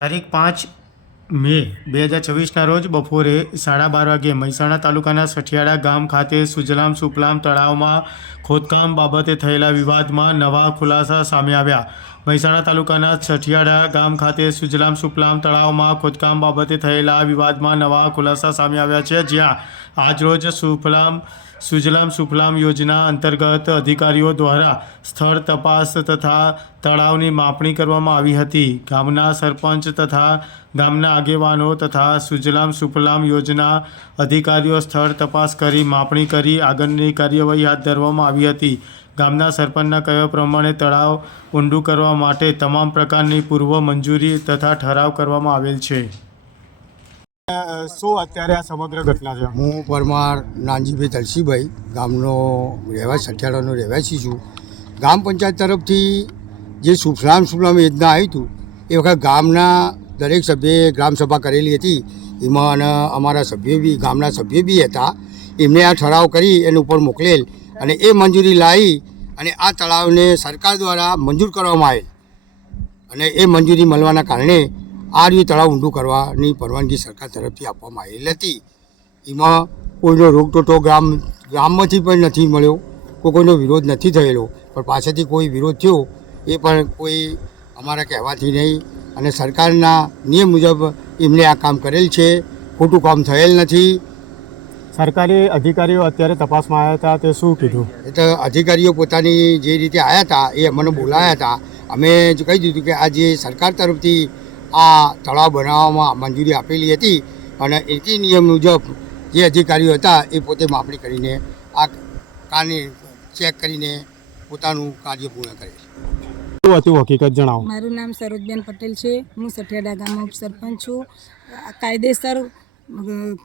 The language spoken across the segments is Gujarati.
તારીખ 5 મે 2024ના રોજ બપોરે 12:30 વાગ્યે મહેસાણા તાલુકાના સઠિયાળા ગામ ખાતે સુજલામ સુફલામ તળાવમાં ખોદકામ બાબતે થયેલા વિવાદમાં નવા ખુલાસા સામે આવ્યા. મહેસાણા તાલુકાના સઠિયાળા ગામ ખાતે સુજલામ સુફલામ તળાવમાં ખોદકામ બાબતે થયેલા વિવાદમાં નવા ખુલાસા સામે આવ્યા છે, જ્યાં આજરોજ સુજલામ સુફલામ યોજના અંતર્ગત અધિકારીઓ દ્વારા સ્થળ તપાસ તથા તળાવની માપણી કરવામાં આવી હતી. ગામના સરપંચ તથા ગામના આગેવાનો તથા સુજલામ સુફલામ યોજના અધિકારીઓ સ્થળ તપાસ કરી માપણી કરી આગળની કાર્યવાહી હાથ ધરવામાં આવી હતી. ગામના સરપંચના કહ્યા પ્રમાણે તળાવ ઊંડું કરવા માટે તમામ પ્રકારની પૂર્વ મંજૂરી તથા ઠરાવ કરવામાં આવેલ છે. શું અત્યારે આ સમગ્ર ઘટના છે? હું પરમાર નાનજીભાઈ તલસીભાઈ ગામનો સઠિયાળાનો રહેવાસી છું. ગામ પંચાયત તરફથી જે સુફલામ યોજના આવી હતું એ વખત ગામના દરેક સભ્યએ ગ્રામસભા કરેલી હતી. એમાં અમારા સભ્યો બી ગામના સભ્યો બી હતા. એમને આ ઠરાવ કરી એના ઉપર મોકલેલ અને એ મંજૂરી લાવી અને આ તળાવને સરકાર દ્વારા મંજૂર કરવામાં આવેલ અને એ મંજૂરી મળવાના કારણે આ રીતે તળાવ ઊંડું કરવાની પરવાનગી સરકાર તરફથી આપવામાં આવેલી હતી. એમાં કોઈનો રોકટોટો ગામમાંથી પણ નથી મળ્યો, કોઈનો વિરોધ નથી થયેલો, પણ પાછળથી કોઈ વિરોધ થયો એ પણ કોઈ અમારા કહેવાથી નહીં અને સરકારના નિયમ મુજબ એમને આ કામ કરેલ છે. ખોટું કામ થયેલ નથી. સરકારી અધિકારીઓ અત્યારે તપાસમાં આવ્યા હતા, તે શું કીધું? એટલે અધિકારીઓ પોતાની જે રીતે આવ્યા હતા એ અમને બોલાવ્યા હતા. અમે જ કહી દીધું કે આ જે સરકાર તરફથી આ તળાવ બનાવવામાં મંજૂરી આપેલી હતી અને એથી નિયમ મુજબ જે અધિકારીઓ હતા એ પોતે માપણી કરીને આ કાર્ય ચેક કરીને પોતાનું કાર્ય પૂર્ણ કરે. શું હતું હકીકત જણાવો. મારું નામ સરોજબેન પટેલ છે. હું સઠિયાળા ગામમાં ઉપસરપંચ છું. કાયદેસર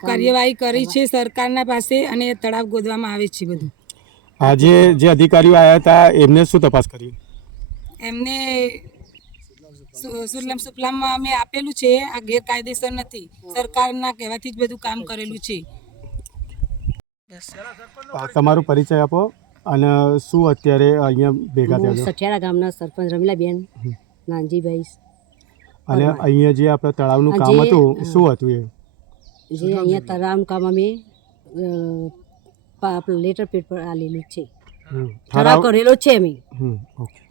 કાર્યવાહી કરી છે સરકારના પાસે અને તળાવ ગોદવામાં આવે છે. બધું આજે જે અધિકારીઓ આવ્યા હતા એમને શું તપાસ કરી? એમને સુજલામ સુફલામમાં અમે આપેલું છે. આ ગેરકાયદેસર નથી, સરકારના કહેવાથી જ બધું કામ કરેલું છે. તમારું પરિચય આપો અને શું અત્યારે અહીંયા ભેગા થયા છો? સઠિયાળા ગામના સરપંચ રમીલાબેન નાનજીભાઈ. અને અહીંયા જે આપણે તળાવનું કામ હતું શું હતું એ? જે અહીંયા તળાવનું કામ અમે લેટર પેડ પર આલેલું છે, ઠરાવ કરેલો છે અમે. ઓકે.